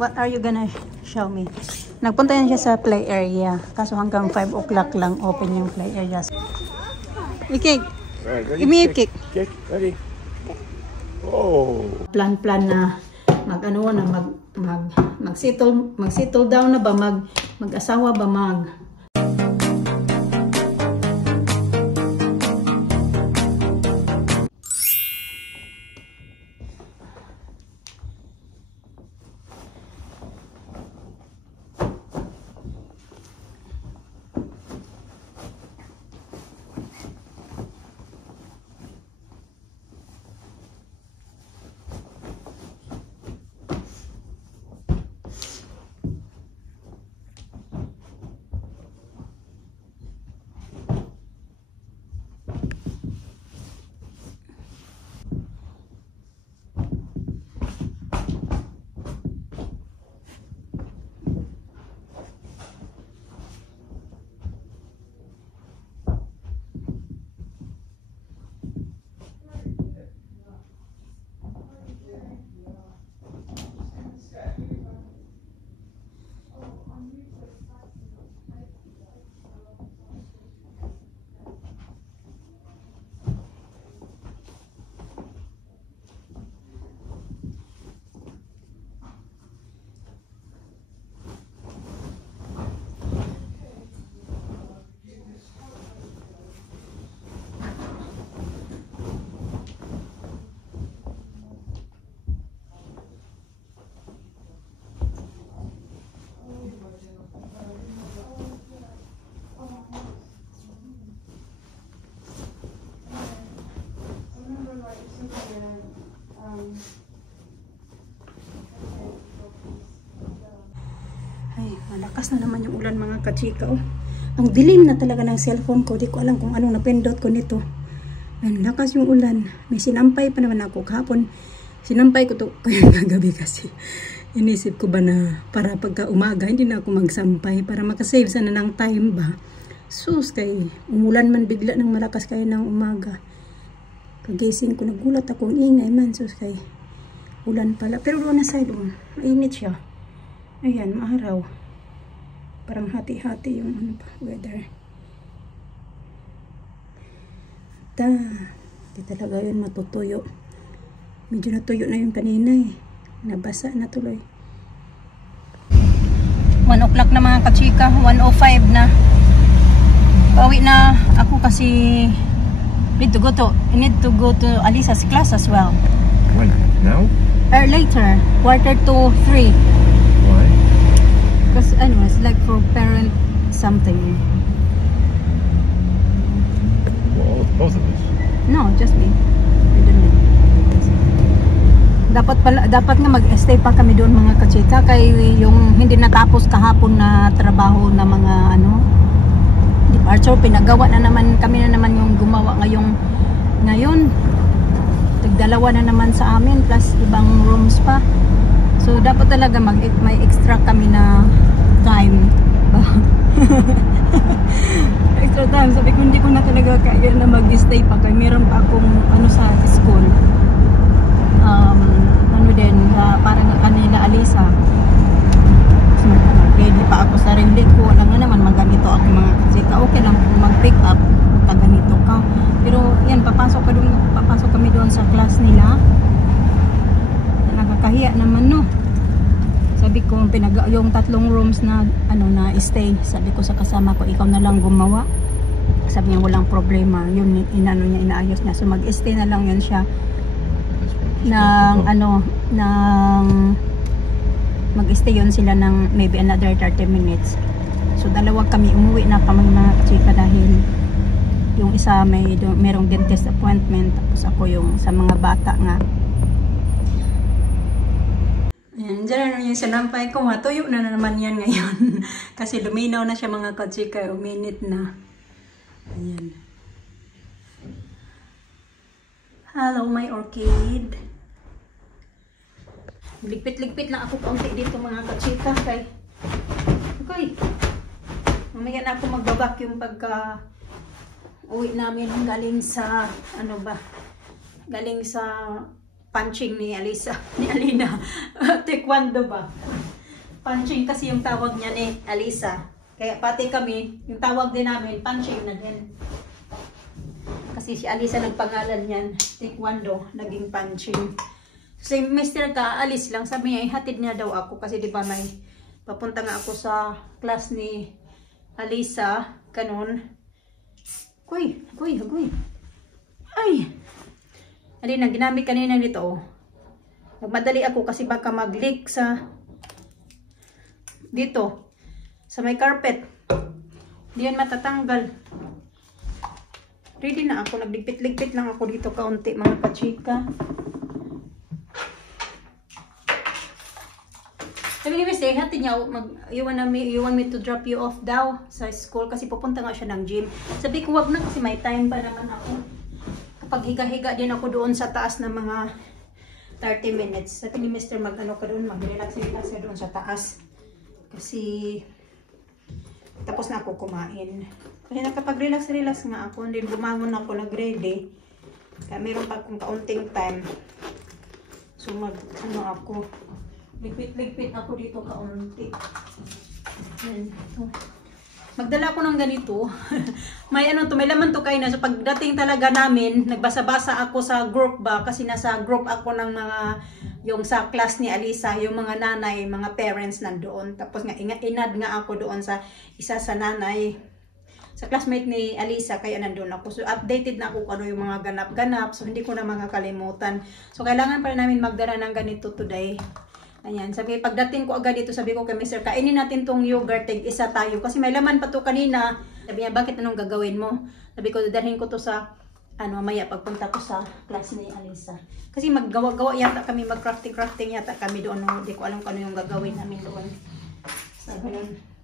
What are you gonna show me? Nagpunta yan siya sa play area. Kaso hanggang 5 o'clock lang open yung play area. Cake. Give me a cake. Cake, ready? Oh. Plan na mag-ano na mag-settle down na ba, mag-asawa ba, Ay, malakas na naman yung ulan mga kachika. Oh. Ang dilim na talaga ng cellphone ko. Di ko alam kung anong napindot ko nito. Ang lakas yung ulan. May sinampay pa naman ako kahapon. Sinampay ko to kagabi kasi. Inisip ko ba na para pagka umaga hindi na ako magsampay para makasave sana ng time ba. Sus kay umulan man bigla ng malakas kaya ng umaga. Kagising ko nagulat akong ingay man. Sus kay ulan pala. Pero doon na side doon. Mainit siya. Ayan, maaraw. Parang hati-hati yung ano pa, weather. Di talaga yun matutuyo. Medyo natuyo na yung kanina eh. Nabasa na tuloy. 1 o'clock na mga kachika. 1:05 na. Pauwi na ako kasi I need to go to Alisa's class as well. When? Now? Or later. 2:45. Why? Because it's like for parent something. Well, both of us. No, just me. I don't know. Dapat nga mag-stay pa kami doon mga kachika kay yung hindi natapos kahapon na trabaho na mga departure pinagawa na naman kami na naman yung gumawa ngayon. Tagdalawa na naman sa amin plus ibang rooms pa. So, dapat talaga may extra kami na time. Extra time. Sabi ko, hindi ko na talaga kaya na mag-stay pa. Kaya meron pa akong sa school. Parang kanila Alisa. Ready pa ako sa sarili ko. Alam nga naman, magganito ako mga kasika. Okay lang kung mag-pick up. Taganito ka. Pero, yan, papasok kami doon sa class nila. Nakakahiya naman no. Sabi ko yung 3 rooms na na stay, sabi ko sa kasama ko ikaw na lang gumawa. Sabi niya walang problema. Yun inaayos niya. So mag-stay na lang yun siya ng mag-stay yun sila ng maybe another 30 minutes. So dalawa kami umuwi na kami na chika dahil yung isa merong dentist appointment tapos ako yung sa mga bata nga. Ayan, dyan na yung sinampay ko. Matuyo na naman yan ngayon. Kasi luminaw na siya mga kachika. Uminit na. Ayan. Hello, my orchid. Ligpit-ligpit lang ako kaunti dito mga kachika. Okay. Mamaya na ako magbabacuum pagka uwi namin galing sa galing sa punching ni Alisa, ni Alina. Taekwondo ba? Punching kasi yung tawag niya ni Alisa. Kaya pati kami, yung tawag din namin, punching na din. Kasi si Alisa nagpangalan niyan, Taekwondo, naging punching. So, si Mr. ka, alis lang. Sabi niya, ihatid niya daw ako. Kasi di ba may papunta nga ako sa class ni Alisa. Kanon. Kuy. Ay! Alina, ginamit kanina nito. Oh. Nagmadali ako kasi baka mag-leak sa dito. Sa may carpet. Hindi yan matatanggal. Ready na ako. Nagligpit-ligpit lang ako dito kaunti mga kachika. Sabi ni Miss, hatid niya, you want me to drop you off daw sa school kasi pupunta nga siya ng gym. Sabi ko, wag na kasi may time pa naman ako. Kapag higa-higa din ako doon sa taas ng mga 30 minutes. Sabi ni Mr. mag-ano ka doon, mag-relax ka doon sa taas. Kasi tapos na ako kumain. Kasi nakapag-relax nga ako. Hindi bumangon ako, nag-ready. Kaya meron pa akong kaunting time. So mag-ano ako. Ligpit ako dito kaunti. Magdala ako ng ganito. May ano to, may laman to kayo na. So pagdating talaga namin, nagbasa-basa ako sa group ba kasi nasa group ako ng mga yung sa class ni Alisa, yung mga nanay, mga parents nandoon. Tapos nga inad nga ako doon sa isa sa nanay sa classmate ni Alisa, kaya nandun ako. So updated na ako kung ano yung mga ganap-ganap. So hindi ko na makakalimutan. So kailangan pa namin magdala ng ganito today. Ayan, sabi, pagdating ko agad dito, sabi ko kay Mr. kainin natin tong yogurt, isa tayo. Kasi may laman pa to kanina. Sabi niya, bakit anong gagawin mo? Sabi ko, dadalhin ko to sa, mamaya pagpunta ko sa class ni Alisa. Kasi maggawa-gawa yata kami, mag-crafting yata kami doon. Hindi ko alam kung ano yung gagawin namin doon. Sabi nun.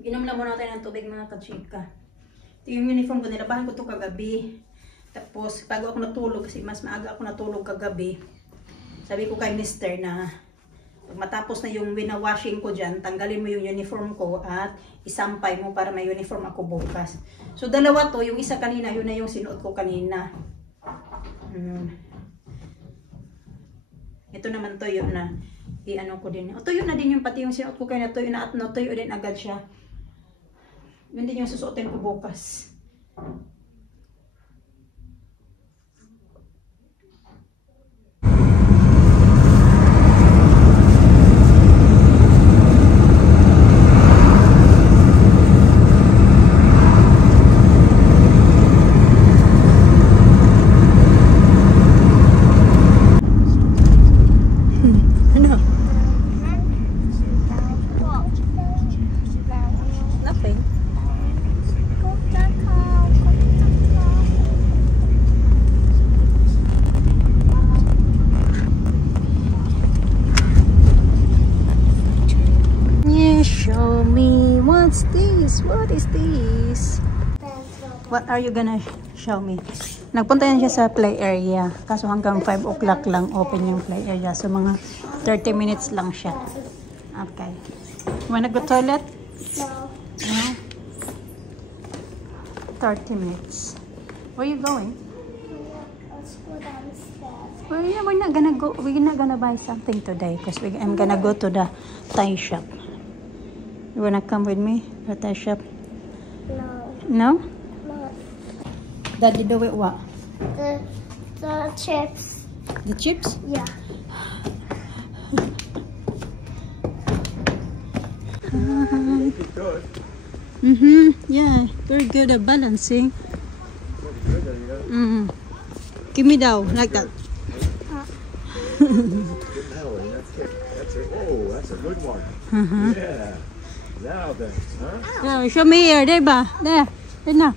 Inom na muna tayo ng tubig mga kachika. Ito yung uniform ko, nilabahan ko ito kagabi. Tapos, bago ako natulog, kasi mas maaga ako natulog kagabi, sabi ko kay Mr. na pag matapos na yung winawashing ko dyan, tanggalin mo yung uniform ko at isampay mo para may uniform ako bukas. So, dalawa to. Yung isa kanina, yun na yung sinuot ko kanina. Ito naman tuyo na i-ano ko din. O, tuyo na din yung pati yung sinuot ko kanina. Tuyo na at no, tuyo din agad siya. Yun din yung susuotin ko bukas. What's this? What is this? What are you gonna show me? Nagpunta yan siya sa play area. Kaso hanggang 5 o'clock lang open yung play area. So mga 30 minutes lang siya. Okay. You wanna go toilet? No. 30 minutes. Where are you going? Let's go downstairs. Well, yeah, we're not gonna buy something today because I'm gonna go to the Thai shop. You wanna come with me to the Thai shop? No. No? Daddy, do it what? The chips. The chips? Yeah. Good. Yeah, very good at balancing. Good, there you go. Give me down like that. Good Natalie, that's it. Oh, that's a good one. Yeah. Now then, huh? Yeah, show me here, there ba? There. There now.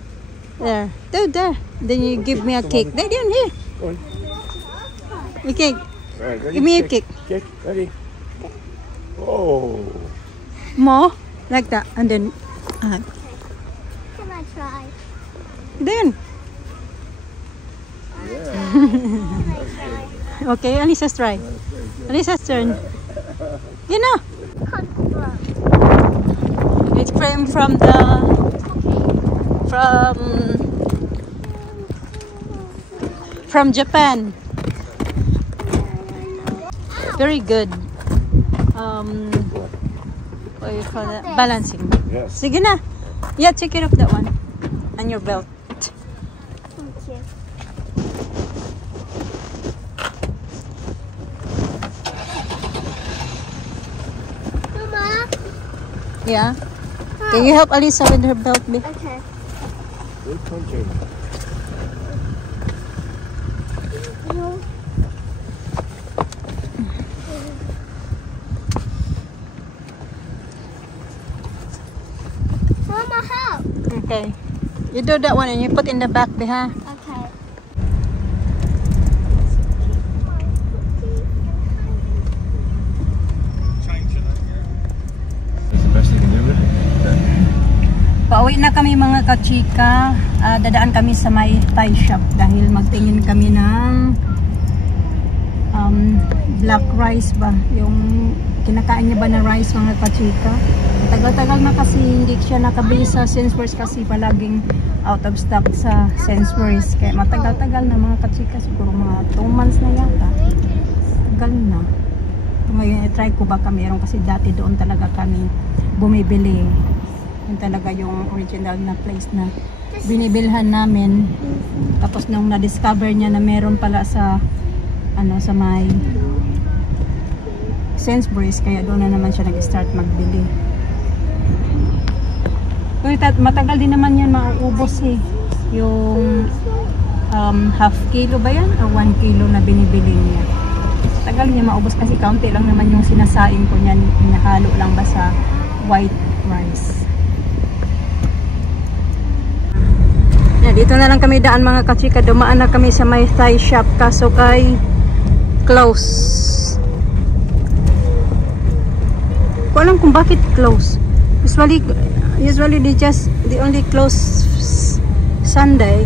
There. There. Then you give me a cake. There, here. Go on. A cake. All right, ready? Give me a cake. Kick, ready? Oh. More like that, and then Can I try? then. Yeah. Okay, Alisa's try. Alisa's turn. You know. It came from Japan. Very good. What do you call that? Balancing. Yes. Sige na. Yeah, take it off that one. On your belt. Thank you. Mama. Yeah. Can you help Alisa with her belt, babe? Okay. Good punching. Mama, help. Okay. You do that one and you put in the back behind. Okay. That's the best you can do with it. Pauwi na kami mga kachika. Dadaan kami sa may Thai shop dahil magtingin kami ng black rice ba. Yung kinakain niya ba na rice mga kachika. Tagal-tagal na kasi hindi siya nakabili sa Sainsbury's kasi palaging out of stock sa Sainsbury's. Kaya matagal-tagal na mga kachika. Siguro mga 2 months na yata. Tagal na. Ngayon i-try ko baka meron kasi dati doon talaga kami bumibili. Yun talaga yung original na place na binibilhan namin. Tapos nung na-discover niya na meron pala sa sa may Sainsbury's, kaya doon na naman siya nag-start magbili. Matagal din naman yan mauubos eh. Yung half kilo ba yan? O 1 kilo na binibili niya. Tagal niya maubos kasi kaunti lang naman yung sinasain ko niyan. Hinahalo lang ba sa white rice. Dito na lang kami daan mga kachika. Dumaan na kami sa may Thai shop kaso kay close. Ko alam kung bakit close. Usually they only close Sunday.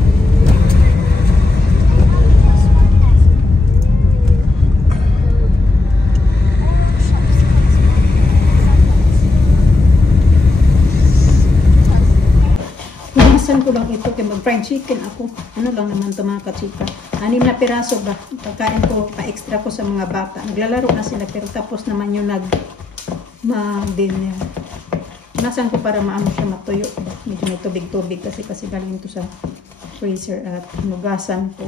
Saan ko lang ito kaya mag-fried chicken ako. Ano lang naman ito mga kachika. 6 na piraso ba? Pagkain ko, pa-extra ko sa mga bata. Naglalaro na sila pero tapos naman yung mag-dinner. Nasan ko para maano siya matuyo ba? Medyo may tubig-tubig kasi galing ito sa freezer at hinugasan ko.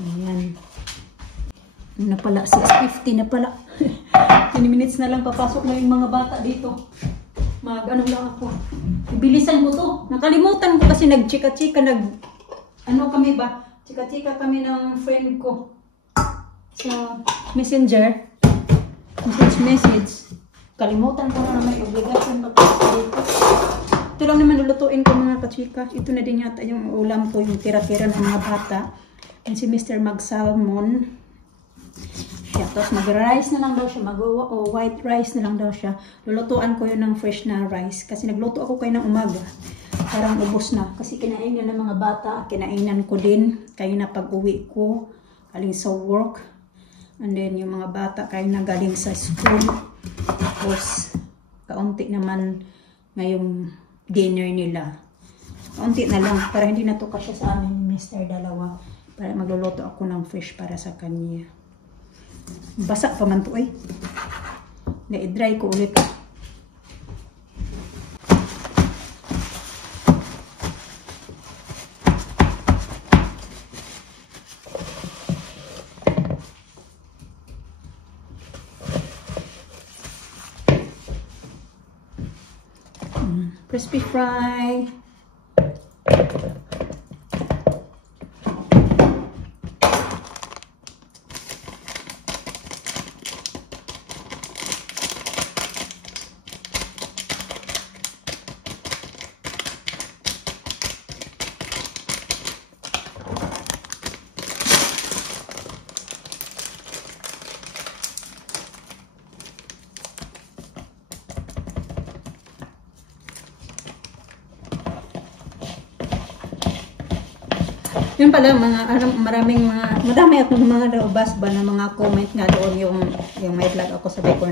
Ayan. Ano na pala? 6:50 na pala. 10 minutes na lang papasok na yung mga bata dito. Mag-ano lang ako. Ibilisan ko to. Nakalimutan ko kasi nag-chika-chika. Kami ba? Chika-chika kami ng friend ko. Sa messenger. Message. Kalimutan ko na may obligasyon pagkakita dito. Ito lang naman lulutuin ko mga kachika. Ito na din yata yung ulam ko. Yung tira-tira ng mga bata. And si Mr. Mag-salmon. Tapos mag-rice na lang daw siya, white rice na lang daw siya. Lulutuan ko yun ng fresh na rice. Kasi nagluto ako kayo ng umaga. Parang ubos na. Kasi kinainan ng mga bata. Kinainan ko din. Kayo na pag-uwi ko. Galing sa work. And then yung mga bata kayo na galing sa school. Tapos kaunti naman ngayong dinner nila. Kaunti na lang. Para hindi na to kasya sa amin, Mr. Dalawa. Para magluluto ako ng fresh para sa kanya. Basa pa man to eh. Na-dry ko ulit. Crispy fry. Yun pala, marami akong mga naubas ba na mga comment nga doon yung may vlog ako sabi ko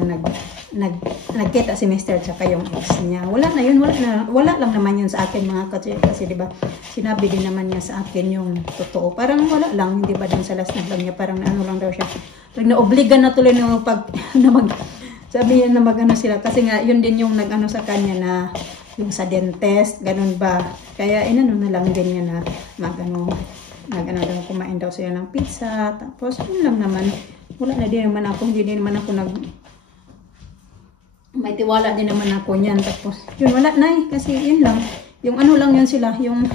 nagkita si Mr. tsaka yung ex niya. Wala na yun, wala lang naman yun sa akin mga kasi diba, sinabi din naman niya sa akin yung totoo. Parang wala lang, hindi ba din sa last na vlog niya, parang ano lang daw siya. Naobligan na tuloy na sabi niya na magano sila kasi nga yun din yung nag-ano sa kanya na yung sa dentist, ganun ba. Kaya inano na lang din niya na magano daw, kumain daw sila ng pizza. Tapos yun lang naman. Wala na din naman ako, hindi din naman ako may tiwala din naman ako niyan. Tapos yun wala na kasi yun lang. Yung ano lang yun sila, yung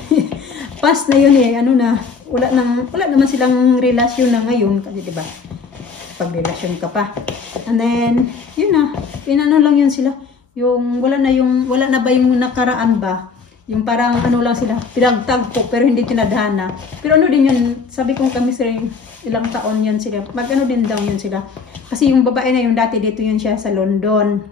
past na yun ano na, wala naman silang relasyon na ngayon kasi diba, pagrelasyon ka pa. And then, yun na, pinano lang yun sila. Yung wala na ba yung nakaraan ba? Yung parang ano lang sila, pinagtagpo pero hindi tinadhana. Pero ano din yun, sabi kong kami sila ilang taon yun sila. Mag-ano din daw yun sila. Kasi yung babae na yung dati dito yun siya sa London.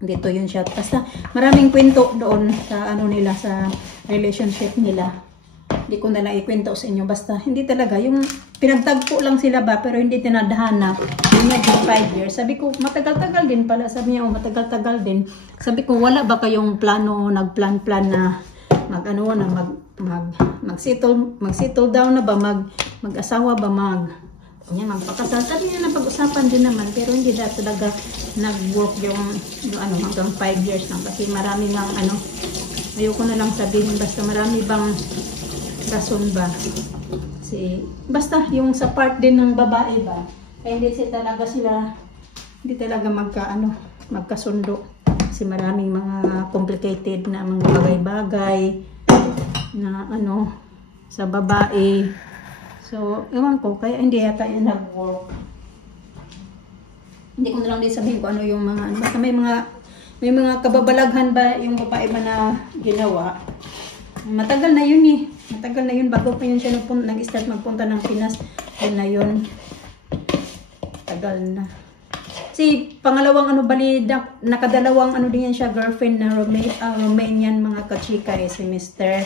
Dito yun siya. Basta maraming kwento doon sa ano nila, sa relationship nila. Hindi ko na lang ikwento sa inyo. Basta hindi talaga. Yung pinagtagpo lang sila ba pero hindi tinadhana. Yun nga yung 5 years. Sabi ko matagal-tagal din pala. Sabi niya matagal-tagal din. Sabi ko wala ba kayong plano, nagplan-plan na mag-settle down na ba, mag-asawa ba, magpakasal. Sabi niya na pag-usapan din naman pero hindi na talaga nag-work yung hanggang 5 years lang kasi marami nang ayoko na lang sabihin basta marami bang rason ba basta yung sa part din ng babae ba kaya hindi talaga magkasundo kasi maraming mga complicated na mga bagay-bagay na sa babae. So, ewan ko, kaya hindi yata yung nag-work. Hindi ko na lang din sabihin ko ano yung mga, basta may mga kababalaghan ba yung babae ba na ginawa. Matagal na yun eh. Matagal na yun, bago pa yun siya nag-start magpunta ng Pinas. Yun na yun. Tagal na. Si pangalawang nakadalawang din yan siya, girlfriend na Romanian mga kachika si Mr.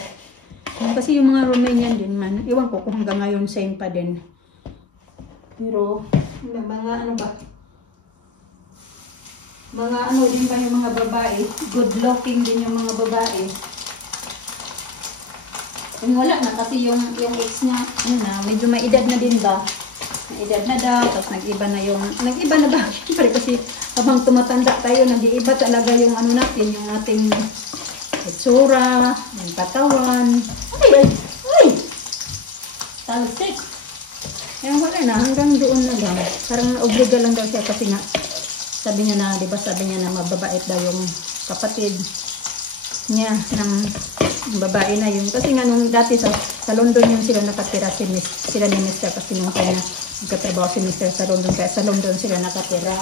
Kasi yung mga Romanian din man, iwan ko kung hanggang ngayon same pa din. Pero, mga din ba yung mga babae, good looking din yung mga babae. Kung wala na kasi yung ex niya, medyo may edad na din ba? May edad na daw, tapos nag-iba na ba? Siyempre kasi habang tumatanda tayo, nag-iiba talaga yung natin, yung ating itsura, yung katawan. Ay! Talsik! Kaya wala na, hanggang doon na lang. Parang obliga lang daw siya kasi nga, sabi niya na mababait daw yung kapatid niya ng babae na yun. Kasi nga nung dati sa London yun sila nakatira, sila ni Mr. kasi nung kaya nagkatrabaho si Mr. sa London, kaya sa London sila nakatira.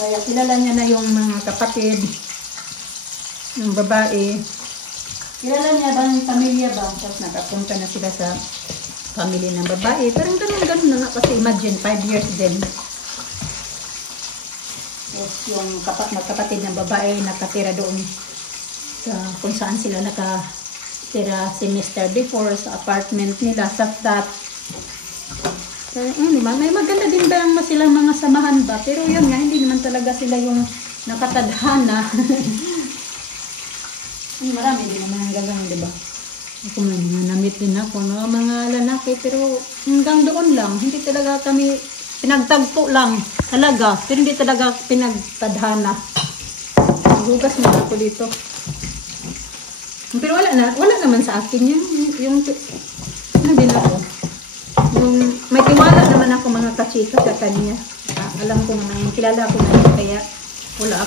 Kaya kilala niya na yung mga kapatid ng babae. Kilala niya ba ng pamilya ba? Tapos nakapunta na sila sa family ng babae. Parang ganun na nga kasi imagine 5 years din. Tapos yung magkapatid ng babae nakatira doon sa kung saan sila nakatira si Mr. before sa apartment nila sa flat. Kaya may maganda din ba yung silang mga samahan ba? Pero yun nga, hindi naman talaga sila yung nakatadhana. Marami din naman ang gagawin, diba? Ako may mga namit din ako, mga lalaki, pero hanggang doon lang. Hindi talaga kami pinagtagpo lang talaga, pero hindi talaga pinagtadhana. Hugas na ako dito. Pero wala naman sa akin yung din ako. May tiwala naman ako mga kachika sa kanya. Alam ko naman, kilala ko naman kaya wala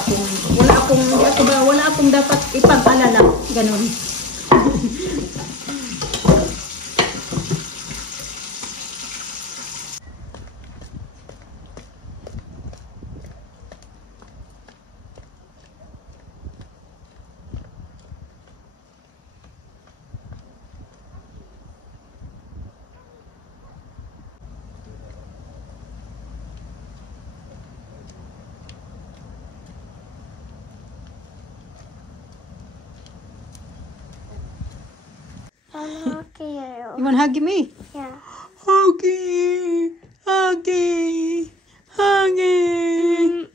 akong dapat ipag-alala, ganun. want to hug me? Yeah. Huggy. Huggy. Huggy.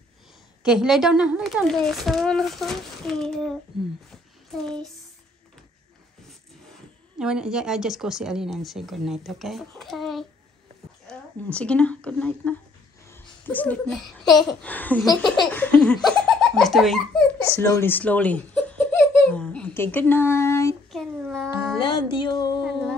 Okay, lay down na. Lay down. Please, I wanna hug you. Please. I just go see Alina and say good night, okay? Okay. Sige na. Good night na. Sleep na. I'm doing slowly. Okay, good night. Good I night. love you.